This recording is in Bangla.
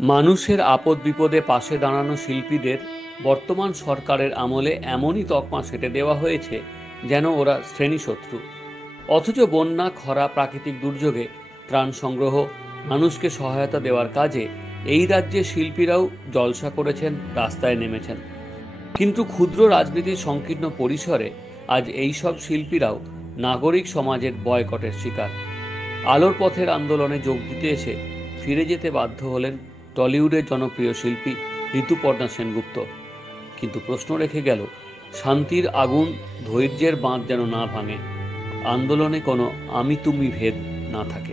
মানুষের আপদ বিপদে পাশে দাঁড়ানো শিল্পীদের বর্তমান সরকারের আমলে এমনই তকমা সেঁটে দেওয়া হয়েছে যেন ওরা শ্রেণীশত্রু। অথচ বন্যা, খরা, প্রাকৃতিক দুর্যোগে ত্রাণ সংগ্রহ, মানুষকে সহায়তা দেওয়ার কাজে এই রাজ্যের শিল্পীরাও জলসা করেছেন, রাস্তায় নেমেছেন। কিন্তু ক্ষুদ্র রাজনীতির সংকীর্ণ পরিসরে আজ এই সব শিল্পীরাও নাগরিক সমাজের বয়কটের শিকার। আলোর পথের আন্দোলনে যোগ দিতে এসে ফিরে যেতে বাধ্য হলেন টলিউডের জনপ্রিয় শিল্পী ঋতুপর্ণা সেনগুপ্ত। কিন্তু প্রশ্ন রেখে গেল, শান্তির আগুন, ধৈর্যের বাঁধ যেন না ভাঙে, আন্দোলনে কোনো আমি তুমি ভেদ না থাকে।